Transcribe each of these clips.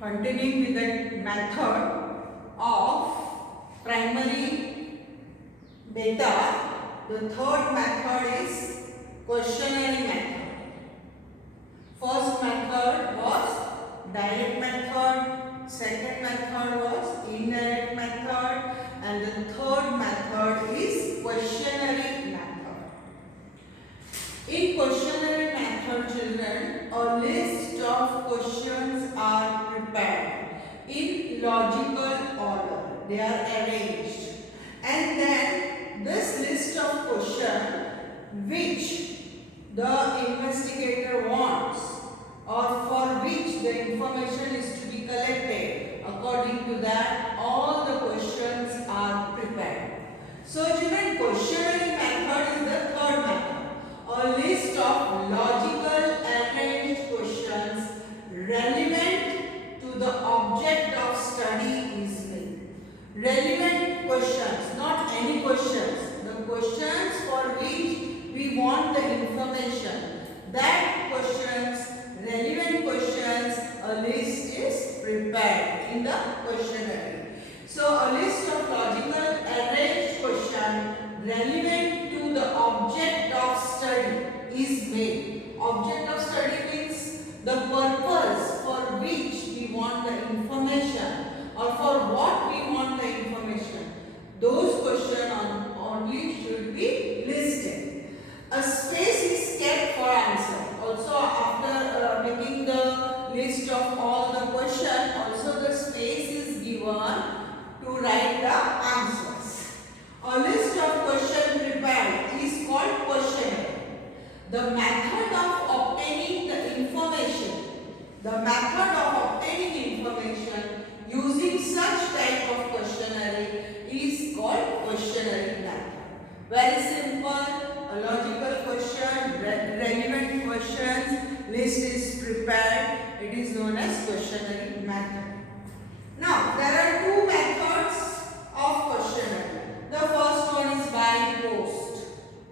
Continuing with the method of primary data, the third method is questionnaire method. First method was direct method, second method was indirect method, and the third method is questionnaire method. In questionnaire method, children, a list of questions are prepared in logical order. They are arranged, and then this list of questions which the investigator wants or for which the information is to be collected, according to that all the questions are prepared. So children, questionnaire method is the third method. A list of logical arranged questions relevant to the object of study is made. Relevant questions, not any questions. The questions for which we want the information. That questions, relevant questions, a list is prepared in the questionnaire. So a list of logical arranged questions relevant to the object of study is made. Object of study means the purpose for which we want the information or for what we want the information. Those questions only should be listed. A space is kept for answer. Also, after making the list of all the questions, also the space is given to write the answers. A list of questions prepared is called questionnaire. The method of obtaining the information. The method of obtaining information using such type of questionnaire is called questionnaire method. Very simple, a logical question, relevant questions, list is prepared. It is known as questionnaire method. Now, there are two methods of questionnaire. The first one is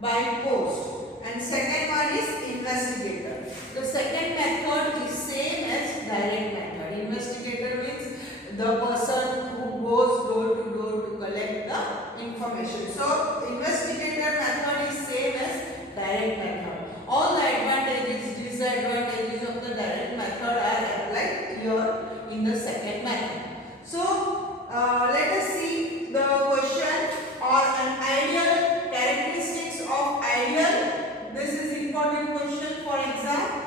by post, and second one is investigator. The second method is same as direct method. Investigator means the person who goes door to door to collect the information. So, investigator method is same as direct method. All the advantages, disadvantages of the direct method are applied here in the second method. So, let us see the question or an ideal, characteristics of ideal. This is important question for exam.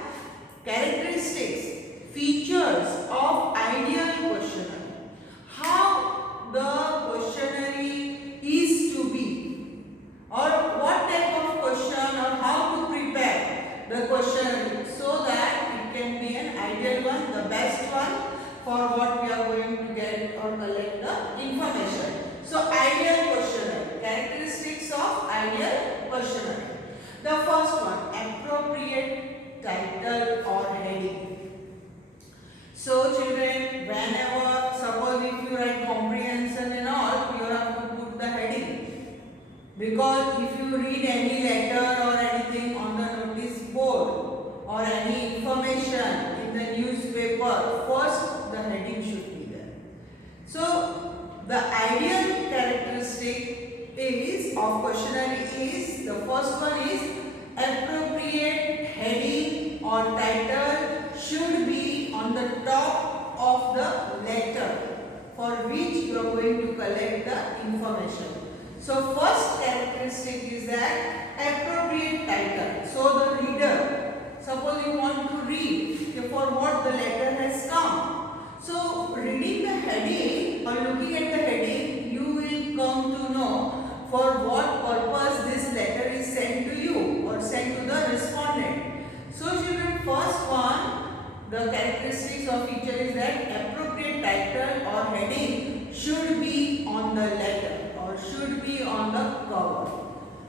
Characteristics, features of ideal questionnaire. How the questionnaire is to be, or what type of question or how to prepare the questionnaire so that it can be an ideal one, the best one for what we are going to get or collect the information. So ideal questionnaire, characteristics of ideal questionnaire. The first one, appropriate title or heading. So children, whenever, suppose if you write comprehension and all, you have to put the heading. Because if you read any letter or anything on the notice board or any information in the newspaper, first the heading should be there. So the ideal characteristic is of questionnaire is, the first one is appropriate heading or title should be on the top of the letter for which you are going to collect the information. So first characteristic is that appropriate title. So the reader, suppose you want to read for what the letter has come. So reading the heading or looking at the heading, you will come to know for what purpose this letter is sent to you or sent to the respondent. So children, first one, the characteristics of feature is that appropriate title or heading should be on the letter or should be on the cover.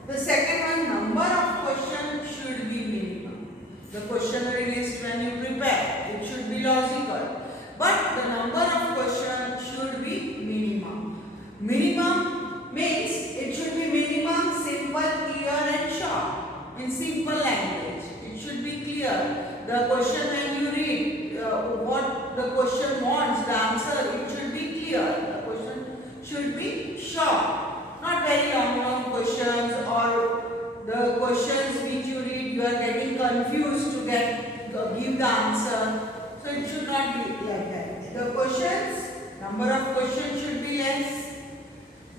The second one, number of questions should be minimum. The questionnaire list when you prepare, it should be logical. But the number of questions should be minimum. Minimum means it should be minimum, simple, clear and short. In simple language, it should be clear. The question when you read, what the question wants, the answer, it should be clear. The question should be short, not very long questions, or the questions which you read you are getting confused to give the answer. So it should not be like that. The questions, number of questions should be less.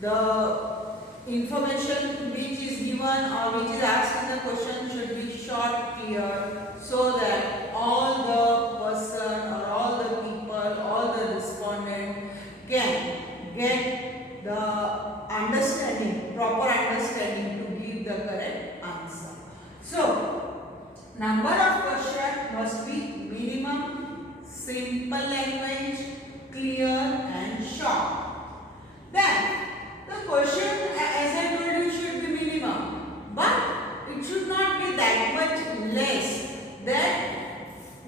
The information which is given or which is asked in the question should be short, clear, so that all the person or all the people, all the respondent can get the understanding, proper understanding to give the correct answer. So, number of questions must be minimum, simple language, clear and short. Then, the question, as I told you, should be minimum, but it should not be that much less that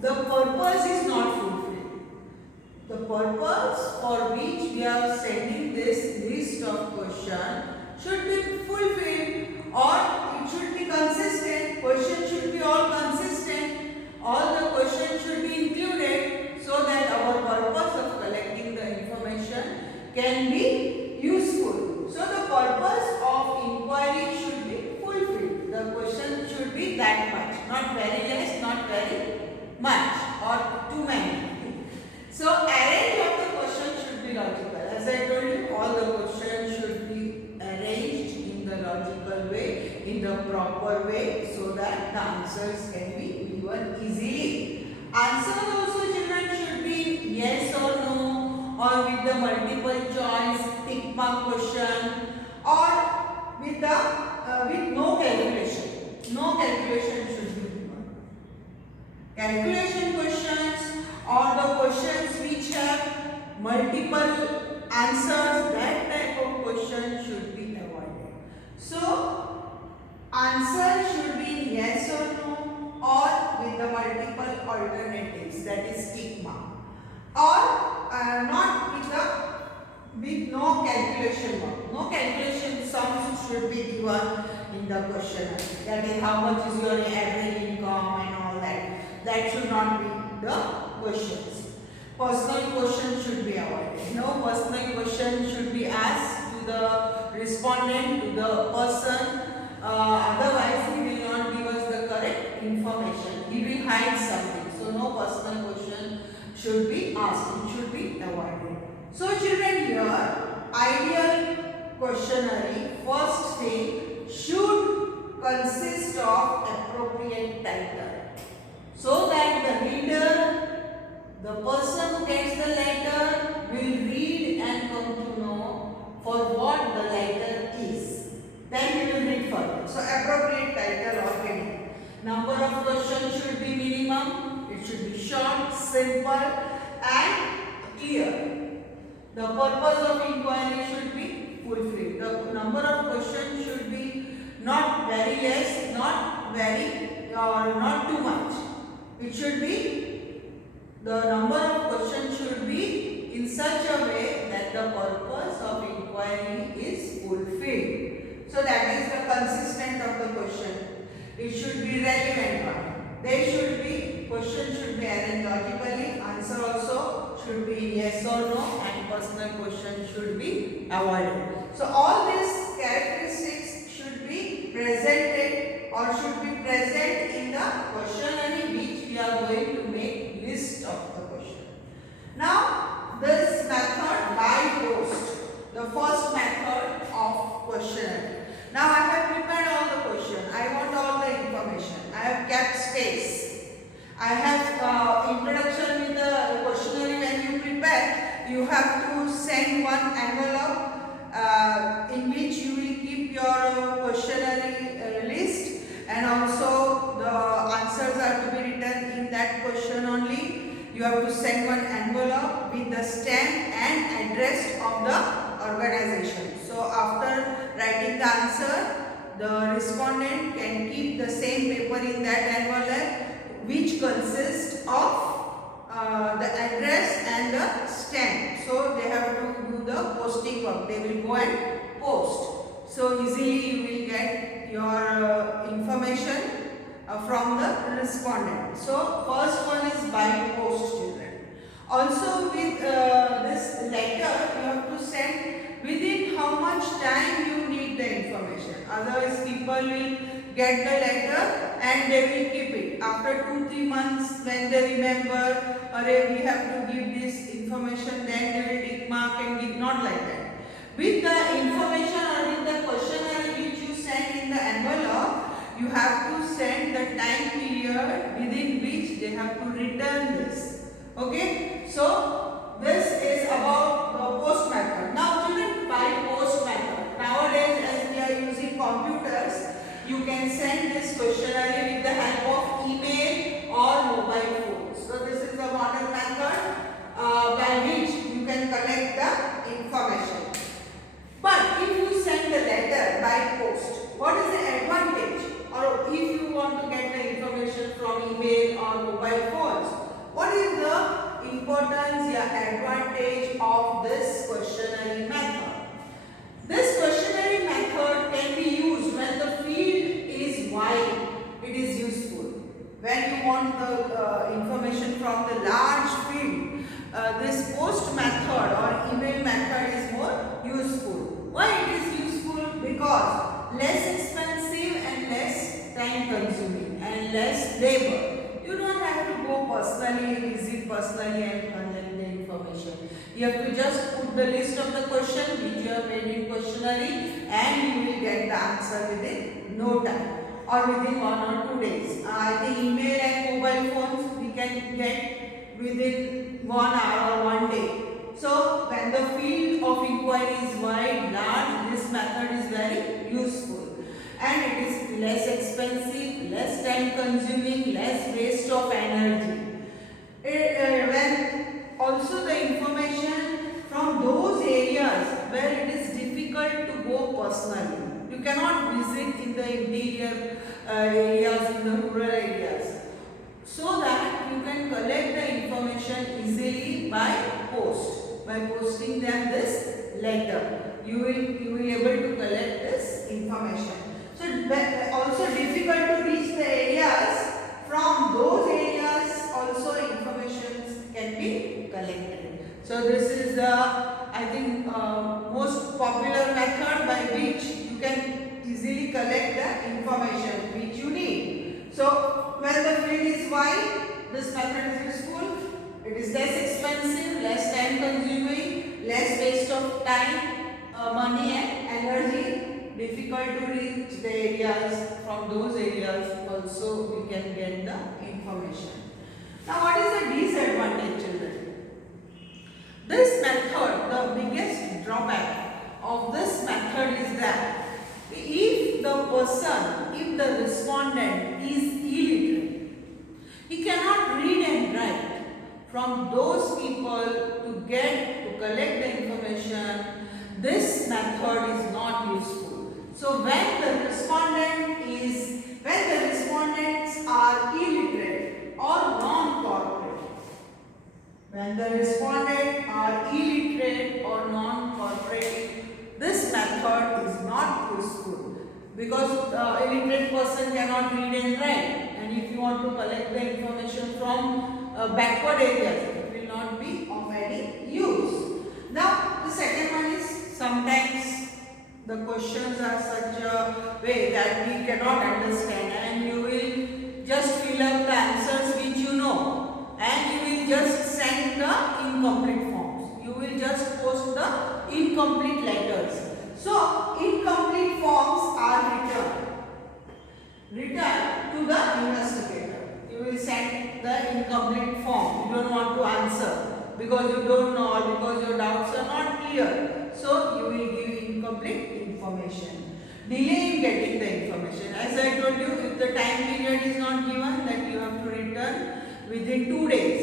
the purpose is not fulfilled. The purpose for which we are sending this list of questions should be fulfilled, or it should be consistent. Questions should be all consistent. All the questions should be included so that our purpose of collecting the information can be useful. So the purpose of inquiry should be fulfilled. The question should be that much, not very less, not very much or too many. So arrange of the question should be logical. As I told you, all the questions should be arranged in the logical way, in the proper way, so that the answers can be given easily. Answers also, children, should be yes or no, or with the multiple choice tick mark question, or with no calculation. No calculation should be given. Calculation questions or the questions which have multiple answers, that type of question should be avoided. So, answer should be yes or no, or with the multiple alternatives, that is tick mark, or not with no calculation mark. No calculation sums should be given in the question. That is, how much is your average income and all that. That should not be the questions. Personal questions should be avoided. No personal question should be asked to the respondent, to the person. Otherwise, he will not give us the correct information. He will hide something. So, no personal question should be asked. It should be avoided. So, children, here, ideal questionnaire, first thing, should consist of appropriate title, so that the reader, the person who gets the letter, will read and come to know for what the letter is. Then he will read further. So, appropriate title or heading. Number of questions should be minimum. It should be short, simple and clear. The purpose of inquiry should be fulfilled. The number of questions should be not very less, not very or not too much. It should be, the number of questions should be in such a way that the purpose of inquiry is fulfilled. So that is the consistent of the question. It should be relevant one. They should be, question should be arranged logically, answer also should be yes or no, and personal question should be avoided. So all these characteristics should be presented or should be present in the questionnaire which we are going to make list of the question. Now this method by post, the first method of questionnaire. Now I have prepared all the question. I want all the information. I have kept space. I have introduction with the questionnaire. When you prepare, you have to send one envelope in which you will keep your questionnaire list, and also the answers are to be written in that question only. You have to send one envelope with the stamp and address of the organization. So after writing the answer, the respondent can keep the same paper in that envelope which consists of the address and the stamp. So they have to do the posting work. They will go and post. So easily you will get your information from the respondent. So first one is by post, children. Also with this letter you have to send within how much time you need the information. Otherwise people will get the letter and they will keep it. After 2-3 months when they remember, or we have to give this information, then they will tick mark and give, not like that. With the information or with the questionnaire which you send in the envelope, you have to send the time period within which they have to return this. Okay, so this is about the post method. Now children, by post method, nowadays as we are using computers, you can send this questionnaire with the help of email or mobile phone. So this is the modern method by which you can collect the information. But if you send the letter by post, what is the advantage? Or if you want to get the information from email or mobile phones, what is the importance or advantage of this questionnaire method? This questionnaire method can be used when the field is wide. It is useful. When you want the information from the large field, this post method or email method is more useful. Why it is useful? Because less expensive and less time consuming and less labor. You don't have to go personally, visit personally and collect the information. You have to just put the list of the question which you have made in questionnaire and you will get the answer within no time or within 1 or 2 days. The email and mobile phones we can get within 1 hour or 1 day. So when the field of inquiry is wide, large, this method is very useful. And it is less expensive, less time consuming, less waste of energy. When also the information from those areas where it is difficult to go personally. You cannot visit in the interior areas, in the rural areas. So that you can collect the information easily by post. By posting them this letter, you will be able to collect this information. So also difficult to reach the areas, from those areas also information can be collected. So this is the, I think, most popular method by which you can easily collect the information which you need. So when the field is wide, this method is useful. It is less expensive, less time consuming, less waste of time, money and energy. Difficult to reach the areas, from those areas also we can get the information. Now what is the disadvantage, children? This method, the biggest drawback of this method is that if the person, if the respondent is illiterate, he cannot read and write. From those people to collect the information, this method is not useful. So when the respondents are illiterate or non-corporate, this method is not useful because the illiterate person cannot read and write, and if you want to collect the information from backward areas, it will not be of any use. Now the second one is, sometimes the questions are such a way that we cannot understand, and you will just fill up the answers which you know, and you will just send the incomplete forms. You will just post the incomplete letters. So incomplete forms are returned to the investigator. You will send the incomplete form. You don't want to answer because you don't know or because your doubts are not clear. So you will give incomplete information. Delay in getting the information. As I told you, if the time period is not given, that you have to return within 2 days.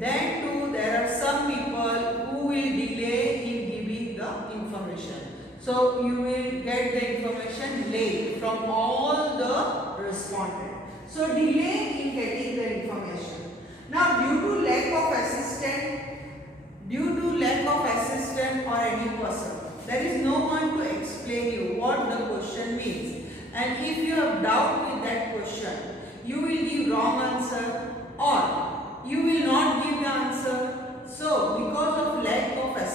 Then too, there are some people who will delay in giving the information. So you will get the information late from all the respondents. So delay in getting the information. Now due to lack of assistant or any person, there is no one to explain you what the question means. And if you have doubt with that question, you will give wrong answer or you will not give the answer.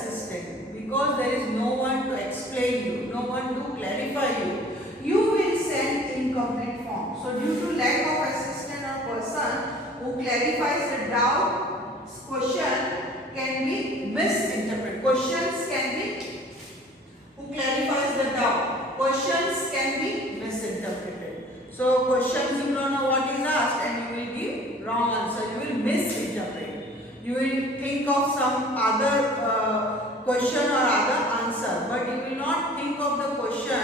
assistant, because there is no one to explain you, no one to clarify you, you will send incomplete form. So due to lack of assistant or person who clarifies the doubt, question can be misinterpreted. Questions can be, who clarifies the doubt, questions can be misinterpreted. So questions you don't know what is asked and you will give wrong answer, you will misinterpret. You will think of some other question or other answer, but you will not think of the question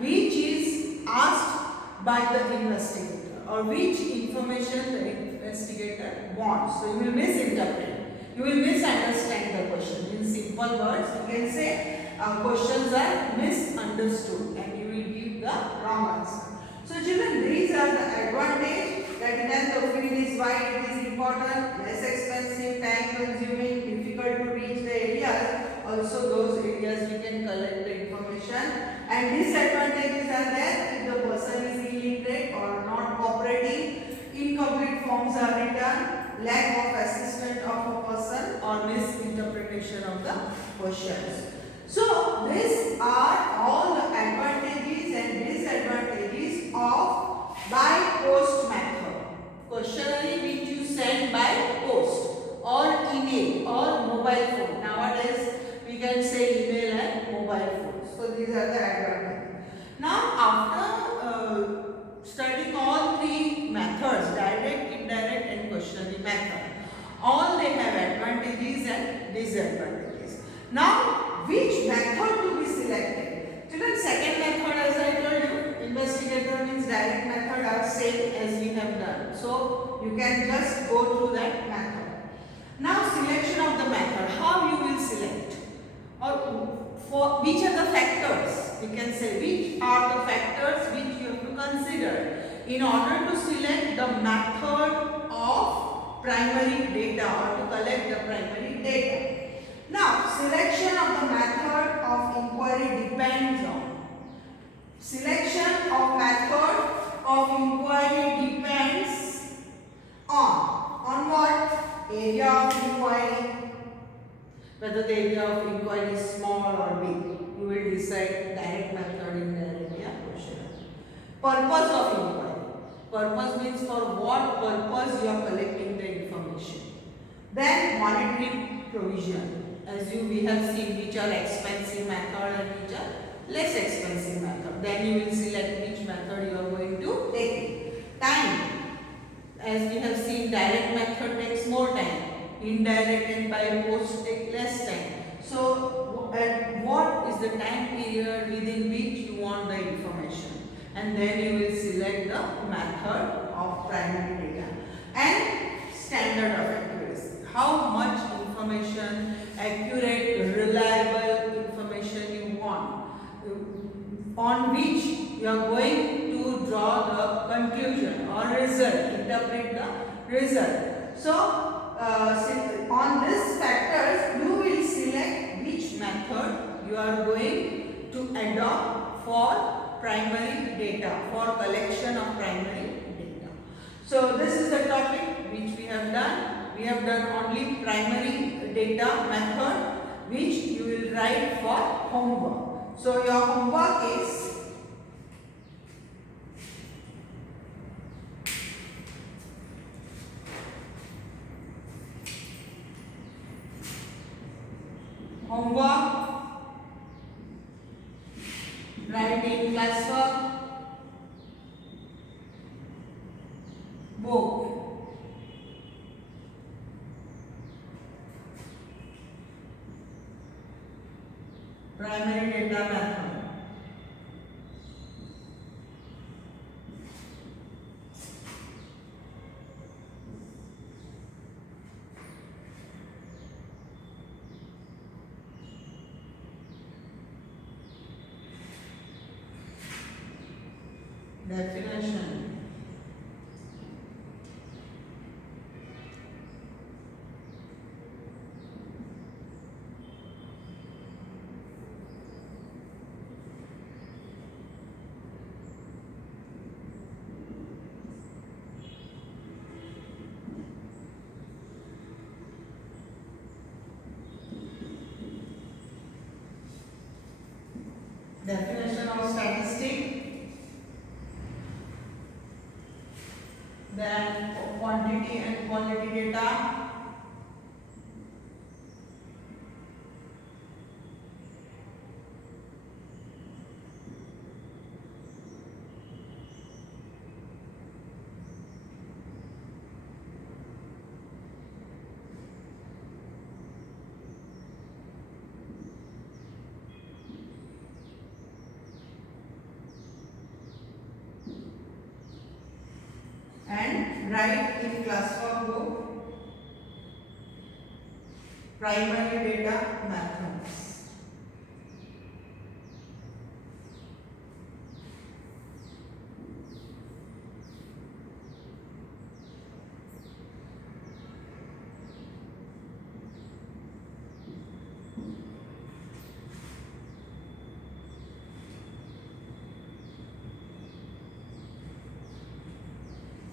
which is asked by the investigator or which information the investigator wants. So you will misinterpret. You will misunderstand the question. In simple words, you can say questions are misunderstood and you will give the wrong answer. So children, these are the advantages that when the field is wide, it is important, less expensive, time consuming, difficult to reach the areas. Also those areas we can collect the information. And disadvantages are there if the person is illiterate or not cooperating, incomplete forms are written, lack of assistance of a person or misinterpretation of the questions. So these are all the advantages and disadvantages of by post method. Questionnaire which you send by post or email or mobile phone. Nowadays we can say email and mobile phone. So these are the advantages. Now after studying all three methods, direct, indirect and questionnaire method, all they have advantages and disadvantages. Now which method to be selected? Children, second method, as I told you, investigator means direct method are same as we have done. So you can just go through that method. Now selection of the method, how you will select, or for which are the factors, we can say which are the factors which you have to consider in order to select the method of primary data or to collect the primary data. Now selection of the method of inquiry depends on, selection of method of inquiry depends on what? Area of inquiry. Whether the area of inquiry is small or big, you will decide direct method, indirect area, question. Purpose of inquiry. Purpose means for what purpose you are collecting the information. Then monetary provision, as we have seen which are expensive method and which are less expensive method. Then you will select which method you are going to take. Time, as we have seen, direct method takes more time, indirect and by post take less time. So what is the time period within which you want the information, and then you will select the method of primary data. And standard of accuracy, how much information, accurate, reliable information you want, on which you are going to draw the conclusion or result, interpret the result. So on these factors you will select which method you are going to adopt for primary data, for collection of primary data. So this is the topic which we have done. We have done only primary data method, which you will write for homework. So your homework is writing classwork, book, primary data method. Definition. definition of statistic, then quantity and quality data, and write in classwork book primary data methods.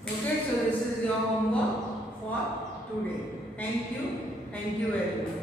Okay, so this is your homework for today. Thank you very much.